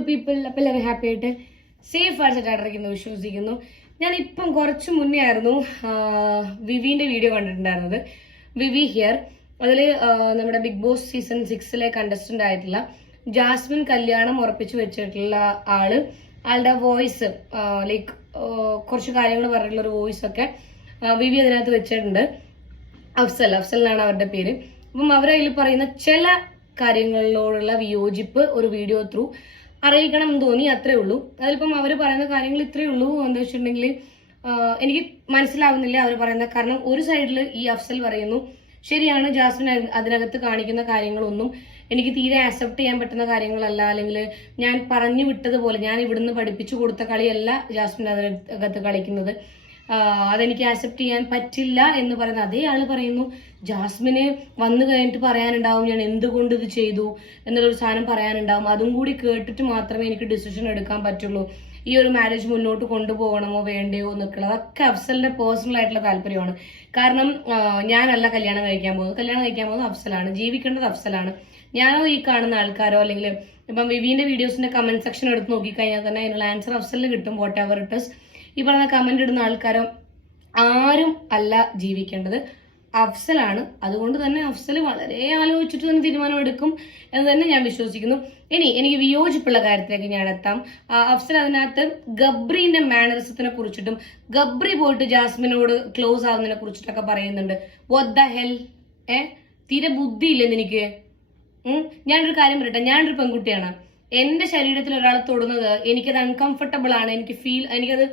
Beautiful people. അപ്പം എല്ലാവരും happy ആയിട്ട് സേഫ് ആയിട്ടിരിക്കുന്നു വിശ്വസിക്കുന്നു. ഞാൻ ഇപ്പം കുറച്ച് മുന്നേ ആയിരുന്നു വിവിന്റെ വീഡിയോ കണ്ടിട്ടുണ്ടായിരുന്നത്. V V here. അതിൽ നമ്മുടെ ബിഗ് ബോസ് സീസൺ 6 കണ്ടസ്റ്റന്റ് ആയിട്ടുള്ള ജാസ്മിൻ കല്യാണം ഉറപ്പിച്ചു വെച്ചിട്ടുള്ള ആളുടെ വോയിസ് ലൈക്ക് കുറച്ച് കാര്യങ്ങൾ പറഞ്ഞിട്ടുള്ള ഒരു വോയിസ് ഒക്കെ വിവി അതിനകത്ത് വെച്ചിട്ടുണ്ട്. അഫ്സൽ എന്നാണ് അവരുടെ പേര്. അപ്പം അവരതിൽ പറയുന്ന ചില കാര്യങ്ങളിലോടുള്ള വിയോജിപ്പ് ഒരു വീഡിയോ ത്രൂ അറിയിക്കണം എന്ന് തോന്നി, അത്രേ ഉള്ളൂ. അതിലിപ്പം അവർ പറയുന്ന കാര്യങ്ങൾ ഇത്രയേ ഉള്ളൂ. എന്താ വെച്ചിട്ടുണ്ടെങ്കിൽ എനിക്ക് മനസ്സിലാവുന്നില്ല അവർ പറയുന്ന. കാരണം ഒരു സൈഡിൽ ഈ അഫ്സൽ പറയുന്നു ശരിയാണ്, ജാസ്മിൻ അതിനകത്ത് കാണിക്കുന്ന കാര്യങ്ങളൊന്നും എനിക്ക് തീരെ ആക്സെപ്റ്റ് ചെയ്യാൻ പറ്റുന്ന കാര്യങ്ങളല്ല, അല്ലെങ്കിൽ ഞാൻ പറഞ്ഞു വിട്ടതുപോലെ ഞാൻ ഇവിടുന്ന് പഠിപ്പിച്ചു കൊടുത്ത കളിയല്ല ജാസ്മിൻ അതിനകത്ത് കളിക്കുന്നത്, അതെനിക്ക് ആക്സെപ്റ്റ് ചെയ്യാൻ പറ്റില്ല എന്ന് പറയുന്ന അതേ ആള് പറയുന്നു ജാസ്മിന് വന്നു കഴിഞ്ഞിട്ട് പറയാനുണ്ടാവും ഞാൻ എന്തുകൊണ്ട് ഇത് ചെയ്തു എന്നുള്ളൊരു സാധനം പറയാനുണ്ടാവും. അതും കൂടി കേട്ടിട്ട് മാത്രമേ എനിക്ക് ഡിസിഷൻ എടുക്കാൻ പറ്റുള്ളൂ, ഈ ഒരു മാരേജ് മുന്നോട്ട് കൊണ്ടുപോകണമോ വേണ്ടയോ എന്നൊക്കെ. അതൊക്കെ അഫ്സലിന്റെ പേഴ്സണൽ ആയിട്ടുള്ള താല്പര്യമാണ്. കാരണം ഞാനല്ല കല്യാണം കഴിക്കാൻ പോകുന്നത് അഫ്സലാണ്, ജീവിക്കേണ്ടത് അഫ്സലാണ്. ഞാനോ ഈ കാണുന്ന ആൾക്കാരോ അല്ലെങ്കിൽ ഇപ്പം വിവിന്റെ വീഡിയോസിന്റെ കമന്റ് സെക്ഷൻ എടുത്ത് നോക്കിക്കഴിഞ്ഞാൽ തന്നെ അതിനുള്ള ആൻസർ അഫ്സലിന് കിട്ടും. What ever it is. ഈ പറഞ്ഞ കമന്റ് ഇടുന്ന ആൾക്കാരോ ആരും അല്ല ജീവിക്കേണ്ടത്, അഫ്സലാണ്. അതുകൊണ്ട് തന്നെ അഫ്സൽ വളരെ ആലോചിച്ചിട്ട് തന്നെ തീരുമാനം എടുക്കും എന്ന് തന്നെ ഞാൻ വിശ്വസിക്കുന്നു. ഇനി എനിക്ക് വിയോജിപ്പുള്ള കാര്യത്തിലേക്ക് ഞാൻ എത്താം. അഫ്സൽ അതിനകത്ത് ഗബ്രീന്റെ മാനറിസത്തിനെ കുറിച്ചിട്ടും ഗബ്രി പോയിട്ട് ജാസ്മിനോട് ക്ലോസ് ആവുന്നതിനെ കുറിച്ചിട്ടൊക്കെ പറയുന്നുണ്ട്. What the hell? തീരെ ബുദ്ധിയില്ലെന്ന് എനിക്ക്. ഞാനൊരു കാര്യം പറയട്ടെ, ഞാനൊരു പെൺകുട്ടിയാണ്. എന്റെ ശരീരത്തിൽ ഒരാൾ തൊടുന്നത് എനിക്കത് അൺകംഫർട്ടബിൾ ആണ്, എനിക്കത്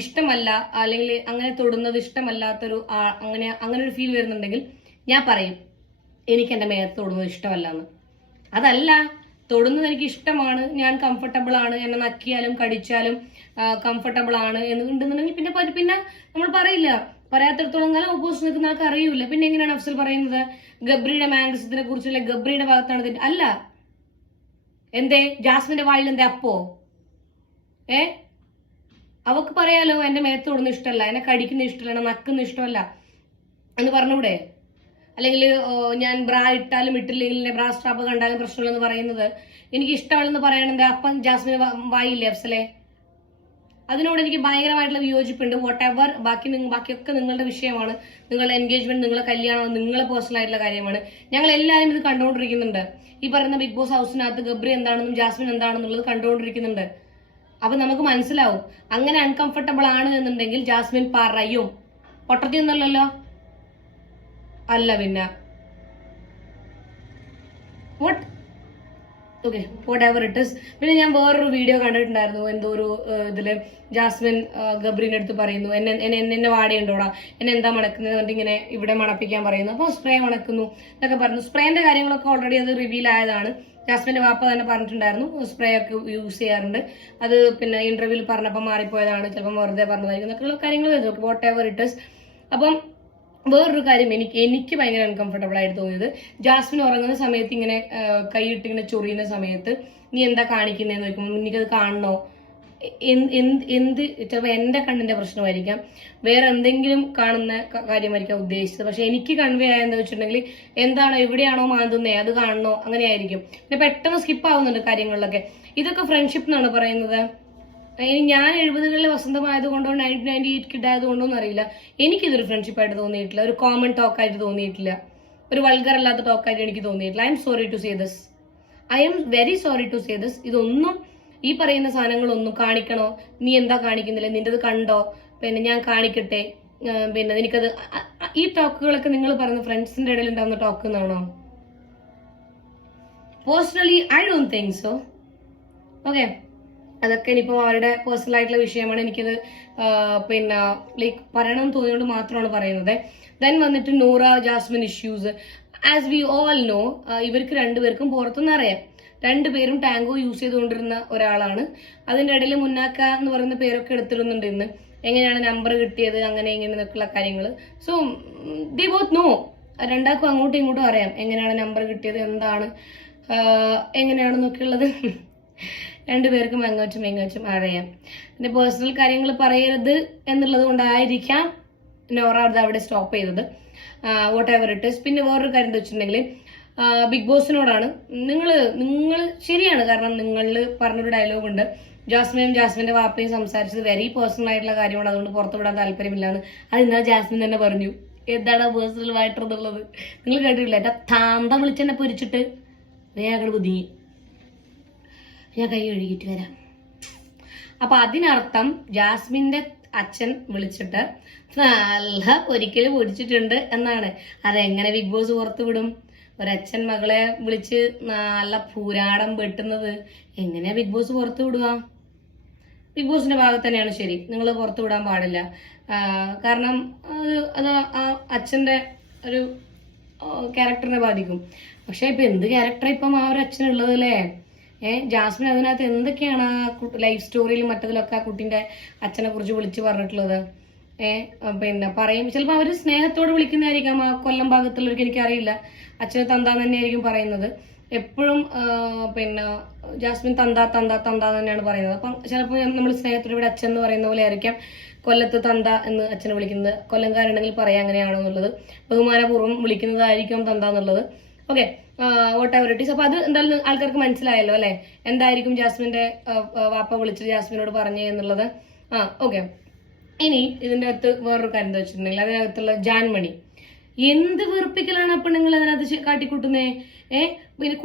ഇഷ്ടമല്ല, അല്ലെങ്കിൽ അങ്ങനെ തൊടുന്നത് ഇഷ്ടമല്ലാത്തൊരു അങ്ങനെ ഒരു ഫീൽ വരുന്നുണ്ടെങ്കിൽ ഞാൻ പറയും എനിക്ക് എന്റെ മേത്ത് തൊടുന്നത് ഇഷ്ടമല്ല എന്ന്. അതല്ല, തൊടുന്നത് എനിക്ക് ഇഷ്ടമാണ്, ഞാൻ കംഫർട്ടബിൾ ആണ്, എന്നെ നക്കിയാലും കടിച്ചാലും കംഫർട്ടബിൾ ആണ് എന്നുണ്ടെന്നുണ്ടെങ്കിൽ പിന്നെ നമ്മൾ പറയില്ല. പറയാത്തിടത്തോളം കാലം ഓപ്പോസിറ്റ് നിൽക്കുന്ന ആൾക്ക് അറിയൂല. പിന്നെ എങ്ങനെയാണ് അഫ്സൽ പറയുന്നത് ഗബ്രിയുടെ മാനറിസത്തിനെ കുറിച്ചുള്ള ഗബ്രിയുടെ ഭാഗത്താണ് അല്ല? എന്തേ ജാസ്മിന്റെ വായിൽ എന്തേ അപ്പോ? അവക്ക് പറയാലോ എന്റെ മേത്ത് തൊടുന്ന ഇഷ്ടമല്ല, എന്നെ കടിക്കുന്ന ഇഷ്ടമല്ല, എന്നെ നക്കുന്ന ഇഷ്ടമല്ല എന്ന് പറഞ്ഞൂടെ? അല്ലെങ്കിൽ ഞാൻ ബ്രാ ഇട്ടാലും ഇട്ടില്ലെങ്കിൽ ബ്രാ സ്ട്രാപ്പ് കണ്ടാലും പ്രശ്നമില്ലെന്ന് പറയുന്നത് എനിക്ക് ഇഷ്ടമല്ലെന്ന് പറയണെന്താ? അപ്പം ജാസ്മിന് വായില്ലേ അഫ്സലെ? അതിനോട് എനിക്ക് ഭയങ്കരമായിട്ടുള്ള വിയോജിപ്പുണ്ട്. വാട്ട് എവർ, ബാക്കിയൊക്കെ നിങ്ങളുടെ വിഷയമാണ്, നിങ്ങളുടെ എൻഗേജ്മെന്റ്, നിങ്ങളുടെ കല്യാണം നിങ്ങളുടെ പേഴ്സണൽ ആയിട്ടുള്ള കാര്യമാണ്. ഞങ്ങൾ എല്ലാവരും ഇത് കണ്ടുകൊണ്ടിരിക്കുന്നുണ്ട്. ഈ പറയുന്ന ബിഗ് ബോസ് ഹൗസിനകത്ത് ഗബ്രി എന്താണെന്നും ജാസ്മിൻ എന്താണെന്നുള്ളത് കണ്ടുകൊണ്ടിരിക്കുന്നുണ്ട്. അപ്പൊ നമുക്ക് മനസ്സിലാവും. അങ്ങനെ അൺകംഫർട്ടബിൾ ആണ് എന്നുണ്ടെങ്കിൽ ജാസ്മിൻ പറയും. പൊട്ടത്തിയൊന്നല്ലോ അല്ല. പിന്നെ okay, what ever it is. പിന്നെ ഞാൻ വേറൊരു വീഡിയോ കണ്ടിട്ടുണ്ടായിരുന്നു. എന്തോ ഒരു ഇതില് ജാസ്മിൻ ഗബ്രീന്റെ അടുത്ത് പറയുന്നു എന്നെ വാടയുണ്ടോടാ, എന്നെ എന്താ മണക്കുന്നത് എന്നിട്ട് ഇങ്ങനെ ഇവിടെ മണപ്പിക്കാൻ പറയുന്നു. അപ്പോൾ സ്പ്രേ മണക്കുന്നു എന്നൊക്കെ പറഞ്ഞു. സ്പ്രേന്റെ കാര്യങ്ങളൊക്കെ ഓൾറെഡി അത് റിവീൽ ആയതാണ്. ജാസ്മിന്റെ വാപ്പ തന്നെ പറഞ്ഞിട്ടുണ്ടായിരുന്നു സ്പ്രേ ഒക്കെ യൂസ് ചെയ്യാറുണ്ട്, അത് പിന്നെ ഇന്റർവ്യൂവിൽ പറഞ്ഞപ്പോൾ മാറിപ്പോയതാണ്, ചിലപ്പോൾ വെറുതെ പറഞ്ഞതായിരിക്കും എന്നൊക്കെയുള്ള കാര്യങ്ങൾ വരുന്നു. What ever it is. അപ്പം വേറൊരു കാര്യം എനിക്ക് ഭയങ്കര അൺകംഫർട്ടബിൾ ആയിട്ട് തോന്നിയത്, ജാസ്മിൻ ഉറങ്ങുന്ന സമയത്ത് ഇങ്ങനെ കൈയിട്ട് ഇങ്ങനെ ചൊറിയുന്ന സമയത്ത് നീ എന്താ കാണിക്കുന്നതെന്ന് ചോദിക്കുമ്പോൾ എനിക്കത് കാണണോ? എന്ത് ചിലപ്പോൾ എന്റെ കണ്ണിന്റെ പ്രശ്നമായിരിക്കാം, വേറെ എന്തെങ്കിലും കാണുന്ന കാര്യമായിരിക്കാം ഉദ്ദേശിച്ചത്. പക്ഷെ എനിക്ക് കൺവേ ആയെന്ന് വെച്ചിട്ടുണ്ടെങ്കിൽ എന്താണോ എവിടെയാണോ മാന്തുന്നേ അത് കാണണോ, അങ്ങനെയായിരിക്കും. പിന്നെ പെട്ടെന്ന് സ്കിപ്പ് ആവുന്നുണ്ട് കാര്യങ്ങളിലൊക്കെ. ഇതൊക്കെ ഫ്രണ്ട്ഷിപ്പ് എന്നാണ് പറയുന്നത്. ഞാൻ 70കളിലെ വസന്തമായതുകൊണ്ടോ 1998 കിഡ് ആയതുകൊണ്ടോന്നും അറിയില്ല, എനിക്കിതൊരു ഫ്രണ്ട്ഷിപ്പായിട്ട് തോന്നിയിട്ടില്ല, ഒരു കോമൺ ടോക്കായിട്ട് തോന്നിയിട്ടില്ല, ഒരു വൾഗർ അല്ലാത്ത ടോക്കായിട്ട് എനിക്ക് തോന്നിയിട്ടില്ല. I am sorry to say this, I am very sorry to say this. ഇതൊന്നും ഈ പറയുന്ന സാധനങ്ങളൊന്നും കാണിക്കണോ, നീ എന്താ കാണിക്കുന്നില്ല, നിന്റേത് കണ്ടോ, പിന്നെ ഞാൻ കാണിക്കട്ടെ, പിന്നെ എനിക്കത് ഈ ടോക്കുകളൊക്കെ നിങ്ങൾ പറയുന്ന ഫ്രണ്ട്സിന്റെ ഇടയിൽ ഉണ്ടാവുന്ന ടോക്ക് എന്നാണോ? Personally I don't think so. Okay, അതൊക്കെ ഇനിയിപ്പോൾ അവരുടെ പേഴ്സണൽ ആയിട്ടുള്ള വിഷയമാണ്. എനിക്കത് പിന്നെ ലൈക്ക് പറയണമെന്ന് തോന്നിയോണ്ട് മാത്രമാണ് പറയുന്നത്. ദെൻ വന്നിട്ട് Noora Jasmine issues. As we all know, ഇവർക്ക് രണ്ടുപേർക്കും പുറത്തുനിന്ന് അറിയാം, രണ്ടുപേരും ടാങ്കോ യൂസ് ചെയ്തുകൊണ്ടിരുന്ന ഒരാളാണ്. അതിൻ്റെ ഇടയിൽ മുന്നാക്ക എന്ന് പറയുന്ന പേരൊക്കെ എടുത്തിരുന്നുണ്ട് ഇന്ന്. എങ്ങനെയാണ് നമ്പർ കിട്ടിയത്, അങ്ങനെ ഇങ്ങനെയൊക്കെയുള്ള കാര്യങ്ങൾ. സോ ദേ ബോത്ത് നോ, രണ്ടാൾക്കും അങ്ങോട്ടും ഇങ്ങോട്ടും അറിയാം എങ്ങനെയാണ് നമ്പർ കിട്ടിയത്, എന്താണ് എങ്ങനെയാണെന്നൊക്കെ ഉള്ളത് രണ്ടുപേർക്കും അങ്ങോട്ടും അറിയാം. പിന്നെ പേഴ്സണൽ കാര്യങ്ങൾ പറയരുത് എന്നുള്ളത് കൊണ്ടായിരിക്കാം നോറ അത് അവിടെ സ്റ്റോപ്പ് ചെയ്തത്. What ever it is. പിന്നെ വേറൊരു കാര്യം എന്താ വെച്ചിട്ടുണ്ടെങ്കിൽ ബിഗ് ബോസിനോടാണ്. നിങ്ങൾ ശരിയാണ്, കാരണം നിങ്ങളിൽ പറഞ്ഞൊരു ഡയലോഗ് ഉണ്ട്, ജാസ്മിന്റെ വാപ്പയും സംസാരിച്ചത് വെരി പേഴ്സണൽ ആയിട്ടുള്ള കാര്യമാണ്, അതുകൊണ്ട് പുറത്തു വിടാൻ താല്പര്യമില്ലാന്ന്. അത് ഇന്നലെ ജാസ്മിൻ തന്നെ പറഞ്ഞു. എന്താണ് പേഴ്സണൽ ആയിട്ടുള്ളത്? നിങ്ങൾ കേട്ടിട്ടില്ല? എന്റെ താന്ത വിളിച്ചെന്നെ പൊരിച്ചിട്ട് വേഗം കുതിങ്ങി. ഞാൻ കൈ കഴുകിയിട്ട് വരാം. അപ്പൊ അതിനർത്ഥം ജാസ്മിന്റെ അച്ഛൻ വിളിച്ചിട്ട് നല്ല ഒരിക്കലും പൊരിച്ചിട്ടുണ്ട് എന്നാണ്. അതെങ്ങനെ ബിഗ് ബോസ് പുറത്തു വിടും? ഒരച്ഛൻ മകളെ വിളിച്ച് നല്ല പൂരാടം വെട്ടുന്നത് എങ്ങനെയാ ബിഗ് ബോസ് പുറത്തു വിടുക? ബിഗ് ബോസിന്റെ ഭാഗത്ത് തന്നെയാണ് ശരി, നിങ്ങൾ പുറത്തു വിടാൻ പാടില്ല. കാരണം അത് ആ അച്ഛന്റെ ഒരു ക്യാരക്ടറിനെ ബാധിക്കും. പക്ഷെ ഇപ്പൊ എന്ത് ക്യാരക്ടർ ഇപ്പം ആ ഒരു അച്ഛനുള്ളത് അല്ലേ? ജാസ്മിൻ അതിനകത്ത് എന്തൊക്കെയാണ് ആ ലൈഫ് സ്റ്റോറിയിലും മറ്റതിലൊക്കെ ആ കുട്ടിന്റെ അച്ഛനെ കുറിച്ച് വിളിച്ച് പറഞ്ഞിട്ടുള്ളത്? പിന്നെ പറയും, ചിലപ്പോൾ അവര് സ്നേഹത്തോട് വിളിക്കുന്നതായിരിക്കാം. ആ കൊല്ലം ഭാഗത്തുള്ളവർക്ക് എനിക്കറിയില്ല, അച്ഛന് തന്താന്ന് തന്നെയായിരിക്കും പറയുന്നത് എപ്പോഴും. പിന്നെ ജാസ്മിൻ തന്ത തന്നെയാണ് പറയുന്നത്. അപ്പം ചിലപ്പോൾ നമ്മൾ സ്നേഹത്തോട് ഇവിടെ അച്ഛൻ എന്ന് പറയുന്ന പോലെ ആയിരിക്കാം കൊല്ലത്ത് തന്ത എന്ന് അച്ഛനെ വിളിക്കുന്നത്. കൊല്ലംകാരുണ്ടെങ്കിൽ പറയാം അങ്ങനെയാണോ എന്നുള്ളത്, ബഹുമാനപൂർവ്വം വിളിക്കുന്നതായിരിക്കും തന്ത എന്നുള്ളത്. Okay, vote ever it is. അപ്പൊ അത് എന്തായാലും ആൾക്കാർക്ക് മനസ്സിലായല്ലോ അല്ലെ, എന്തായിരിക്കും ജാസ്മിന്റെ വാപ്പ വിളിച്ച് ജാസ്മിനോട് പറഞ്ഞേ എന്നുള്ളത്. ഓക്കെ. ഇനി ഇതിന്റെ അകത്ത് വേറൊരു കാര്യം എന്താ വെച്ചിട്ടുണ്ടെങ്കിൽ, അതിനകത്തുള്ള ജാൻമണി എന്ത് വെറുപ്പിക്കലാണ് അപ്പൊ നിങ്ങൾ അതിനകത്ത് കാട്ടിക്കൂട്ടുന്നേ? പിന്നെ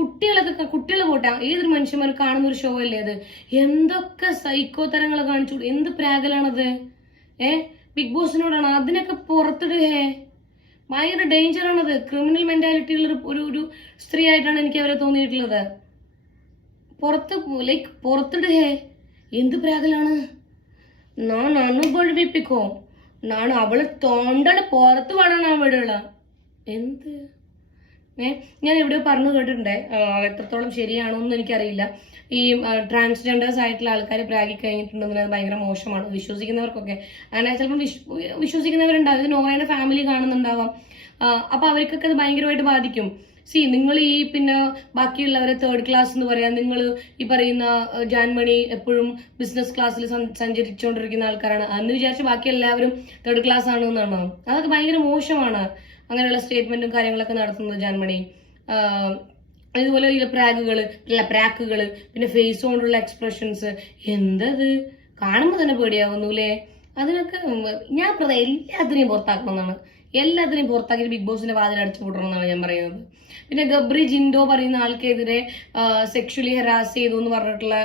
കുട്ടികൾ പോട്ടെ, ഏതൊരു മനുഷ്യന്മാർ കാണുന്ന ഒരു ഷോ അല്ലേ അത്? എന്തൊക്കെ സൈക്കോ തരങ്ങളെ കാണിച്ചു, എന്ത് പ്രാഗലാണത്? ബിഗ് ബോസിനോടാണ് അതിനൊക്കെ പുറത്തിടുകേ. ഭയങ്കര ഡേഞ്ചർ ആണത്. ക്രിമിനൽ മെന്റാലിറ്റി ഉള്ള ഒരു സ്ത്രീ ആയിട്ടാണ് എനിക്ക് അവരെ തോന്നിയിട്ടുള്ളത്. പുറത്തിടുകേ, എന്ത് പ്രാഗലാണ്? ഞാൻ അനുഭവിപ്പിക്കോ, ഞാൻ അവള് തോണ്ടല് പുറത്ത് പാടാണ് അവിടെയുള്ള എന്ത്. ഞാൻ എവിടെയോ പറഞ്ഞു കേട്ടിട്ടുണ്ട്, എത്രത്തോളം ശരിയാണോ എന്ന് എനിക്കറിയില്ല. ഈ ട്രാൻസ്ജെൻഡേഴ്സ് ആയിട്ടുള്ള ആൾക്കാർ പ്രാഗി കഴിഞ്ഞിട്ടുണ്ടെങ്കിൽ അത് ഭയങ്കര മോശമാണ്. വിശ്വസിക്കുന്നവർക്കൊക്കെ അങ്ങനെ ചിലപ്പോൾ വിശ്വസിക്കുന്നവരുണ്ടാവും, ഇത് നോയുടെ ഫാമിലി കാണുന്നുണ്ടാവാം. അപ്പൊ അവർക്കൊക്കെ അത് ഭയങ്കരമായിട്ട് ബാധിക്കും. നിങ്ങൾ ഈ പിന്നെ ബാക്കിയുള്ളവരെ തേർഡ് ക്ലാസ് എന്ന് പറയാം. നിങ്ങൾ ഈ പറയുന്ന ജാൻമണി എപ്പോഴും ബിസിനസ് ക്ലാസ്സിൽ സഞ്ചരിച്ചുകൊണ്ടിരിക്കുന്ന ആൾക്കാരാണ് അന്ന് വിചാരിച്ച് ബാക്കി എല്ലാവരും തേർഡ് ക്ലാസ് ആണ് എന്നാണോ? അതൊക്കെ ഭയങ്കര മോശമാണ്, അങ്ങനെയുള്ള സ്റ്റേറ്റ്മെന്റും കാര്യങ്ങളൊക്കെ നടത്തുന്നത് ജാൻമണി. അതുപോലെ പ്രാക്കുകള് പിന്നെ ഫേസ് കൊണ്ടുള്ള എക്സ്പ്രഷൻസ്, എന്തത് കാണുമ്പോൾ തന്നെ പേടിയാവുന്നു അല്ലേ? അതിനൊക്കെ ഞാൻ എല്ലാത്തിനെയും പുറത്താക്കണം എന്നാണ്, എല്ലാത്തിനെയും പുറത്താക്കി ബിഗ് ബോസിന്റെ വാതിൽ അടച്ചു വിടണം എന്നാണ് ഞാൻ പറയുന്നത്. പിന്നെ ഗബ്രി ജിൻഡോ പറയുന്ന ആൾക്കെതിരെ സെക്ഷലി ഹെറാസ് ചെയ്തു എന്ന് പറഞ്ഞിട്ടുള്ള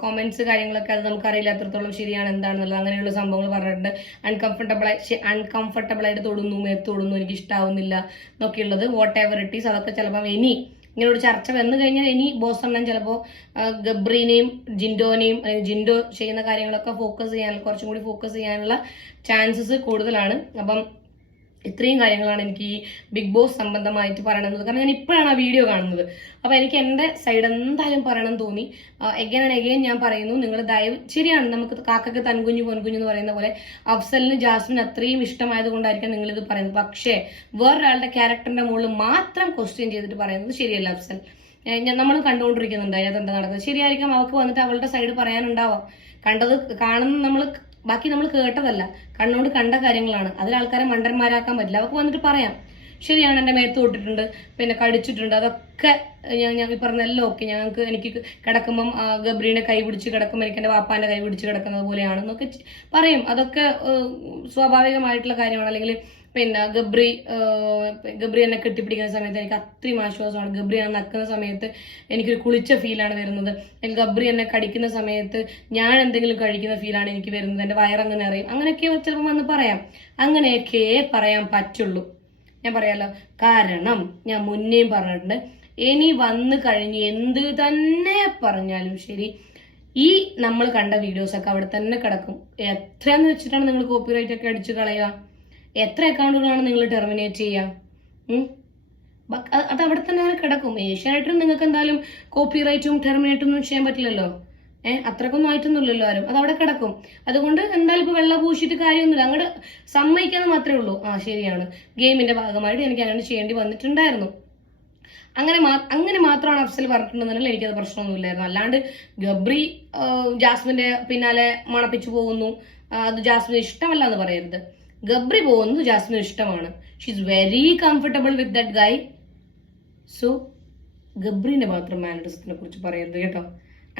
കോമെന്റ്സ് കാര്യങ്ങളൊക്കെ അത് നമുക്കറിയില്ല എത്രത്തോളം ശരിയാണ് എന്താണെന്നുള്ളത്. അങ്ങനെയുള്ള സംഭവങ്ങൾ പറഞ്ഞിട്ടുണ്ട്. അൺകംഫർട്ടബിൾ ആയിട്ട് തൊടുന്നു, മേത്ത് തൊടുന്നു, എനിക്ക് ഇഷ്ടാവുന്നില്ല എന്നൊക്കെയുള്ളത്. Whatever it is. അതൊക്കെ ചിലപ്പോൾ ഇനി ഇങ്ങനെ ഒരു ചർച്ച വന്നു കഴിഞ്ഞാൽ ഇനി ബോസ് അണ്ണൻ ചിലപ്പോൾ ഗബ്രീനെയും ജിൻഡോനെയും ജിൻഡോ ചെയ്യുന്ന കാര്യങ്ങളൊക്കെ കുറച്ചും കൂടി ഫോക്കസ് ചെയ്യാനുള്ള ചാൻസസ് കൂടുതലാണ്. അപ്പം ഇത്രയും കാര്യങ്ങളാണ് എനിക്ക് ഈ ബിഗ് ബോസ് സംബന്ധമായിട്ട് പറയണമെന്നത്. കാരണം ഞാൻ ഇപ്പോഴാണ് ആ വീഡിയോ കാണുന്നത്. അപ്പൊ എനിക്ക് എന്റെ സൈഡ് എന്തായാലും പറയണം തോന്നി. എഗൈൻ ആൻഡ് എഗൈൻ ഞാൻ പറയുന്നു, നിങ്ങൾ ദയവ്, ശരിയാണ് നമുക്ക് കാക്കക്ക് തൻകുഞ്ഞു പൊൻകുഞ്ഞു എന്ന് പറയുന്ന പോലെ അഫ്സലിന് ജാസ്മിൻ അത്രയും ഇഷ്ടമായത് കൊണ്ടായിരിക്കാം നിങ്ങൾ ഇത് പറയുന്നത്. പക്ഷേ വേറൊരാളുടെ ക്യാരക്ടറിന്റെ മുകളിൽ മാത്രം ക്വസ്റ്റ്യൻ ചെയ്തിട്ട് പറയുന്നത് ശരിയല്ല അഫ്സൽ. നമ്മൾ കണ്ടുകൊണ്ടിരിക്കുന്നുണ്ട് അതിനകത്ത് എന്താ നടക്കുന്നത്. ശരിയായിരിക്കാം അവൾക്ക് വന്നിട്ട് അവളുടെ സൈഡ് പറയാനുണ്ടാവാം. ബാക്കി നമ്മൾ കേട്ടതല്ല, കണ്ണോട് കണ്ട കാര്യങ്ങളാണ്. അതിൽ ആൾക്കാരെ മണ്ടന്മാരാക്കാൻ പറ്റില്ല. അവർക്ക് വന്നിട്ട് പറയാം, ശരിയാണ് എന്റെ മേത്ത് തൊട്ടിട്ടുണ്ട്, പിന്നെ കടിച്ചിട്ടുണ്ട്, അതൊക്കെ ഞാൻ ഈ പറഞ്ഞല്ലോ. ഓക്കെ, എനിക്ക് കിടക്കുമ്പം ഗബ്രീനെ കൈ പിടിച്ച് കിടക്കുമ്പോൾ എനിക്ക് എന്റെ വാപ്പാന്റെ കൈ പിടിച്ച് കിടക്കുന്നത് പോലെയാണ് എന്നൊക്കെ പറയും. അതൊക്കെ സ്വാഭാവികമായിട്ടുള്ള കാര്യമാണ്. അല്ലെങ്കിൽ പിന്നെ ഗബ്രി എന്നെ കെട്ടിപ്പിടിക്കുന്ന സമയത്ത് എനിക്ക് അത്രയും ആശ്വാസമാണ്. ഗബ്രി ഞാൻ നക്കുന്ന സമയത്ത് എനിക്കൊരു കുളിച്ച ഫീലാണ് വരുന്നത്. അല്ലെങ്കിൽ ഗബ്രി എന്നെ കടിക്കുന്ന സമയത്ത് ഞാൻ എന്തെങ്കിലും കഴിക്കുന്ന ഫീലാണ് എനിക്ക് വരുന്നത്. എന്റെ വയറങ്ങനെ അറിയും. അങ്ങനെയൊക്കെ ചിലപ്പോൾ വന്ന് പറയാം. അങ്ങനെയൊക്കെ പറയാൻ പറ്റുള്ളൂ. ഞാൻ പറയാലോ, കാരണം ഞാൻ മുന്നേയും പറഞ്ഞിട്ടുണ്ട്, ഇനി വന്നു കഴിഞ്ഞ് എന്ത് തന്നെ പറഞ്ഞാലും ശരി, ഈ നമ്മൾ കണ്ട വീഡിയോസൊക്കെ അവിടെ തന്നെ കിടക്കും. എത്രയാന്ന് വെച്ചിട്ടാണ് നിങ്ങൾ കോപ്പിറൈറ്റ് ഒക്കെ അടിച്ചു കളയുക? എത്ര അക്കൗണ്ടുകളാണ് നിങ്ങൾ ടെർമിനേറ്റ് ചെയ്യുക? അത് അവിടെ തന്നെ അങ്ങനെ കിടക്കും. ഏഷ്യാനെറ്റിനും നിങ്ങൾക്ക് എന്തായാലും കോപ്പിറൈറ്റും ടെർമിനേറ്റും ഒന്നും ചെയ്യാൻ പറ്റില്ലല്ലോ. അത്രക്കൊന്നും ആയിട്ടൊന്നുമില്ലല്ലോ ആരും. അത് അവിടെ കിടക്കും. അതുകൊണ്ട് എന്തായാലും ഇപ്പൊ വെള്ളം പൂശിയിട്ട് കാര്യമൊന്നുമില്ല. അങ്ങോട്ട് സമ്മതിക്കാതെ മാത്രമേ ഉള്ളൂ. ശരിയാണ്, ഗെയിമിന്റെ ഭാഗമായിട്ട് എനിക്ക് അങ്ങനെ ചെയ്യേണ്ടി വന്നിട്ടുണ്ടായിരുന്നു. അങ്ങനെ മാത്രമാണ് അഫ്സൽ പറഞ്ഞിട്ടുണ്ടെന്നുണ്ടെങ്കിൽ എനിക്കത് പ്രശ്നമൊന്നുമില്ലായിരുന്നു. അല്ലാണ്ട് ഗബ്രി ജാസ്മിന്റെ പിന്നാലെ മണപ്പിച്ചു പോകുന്നു, അത് ജാസ്മിന് ഇഷ്ടമല്ല എന്ന് പറയരുത്. ഗബ്രി പോകുന്നത് ജാസ്മിന് ഇഷ്ടമാണ്. She is very comfortable with that guy. So ഗബ്രീന്റെ മാത്രം മാനറിസത്തിനെ കുറിച്ച് പറയരുത് കേട്ടോ.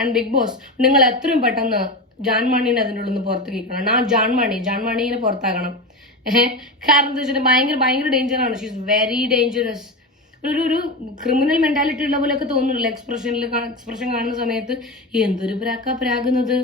ആൻഡ് ബിഗ് ബോസ്, നിങ്ങൾ എത്രയും പെട്ടെന്ന് ജാൻമാണീനെ അതിൻ്റെ ഉള്ളിൽ നിന്ന് പുറത്ത് കേൾക്കണം. ആ ജാൻമാണീനെ പുറത്താക്കണം. കാരണം എന്താ വെച്ചിട്ട് ഭയങ്കര ഡേഞ്ചറാണ്. She's very dangerous. ഒരു ക്രിമിനൽ മെന്റാലിറ്റി ഉള്ള പോലെയൊക്കെ തോന്നുന്നില്ല എക്സ്പ്രഷൻ കാണുന്ന സമയത്ത്. എന്തൊരു പ്രാകുന്നത്.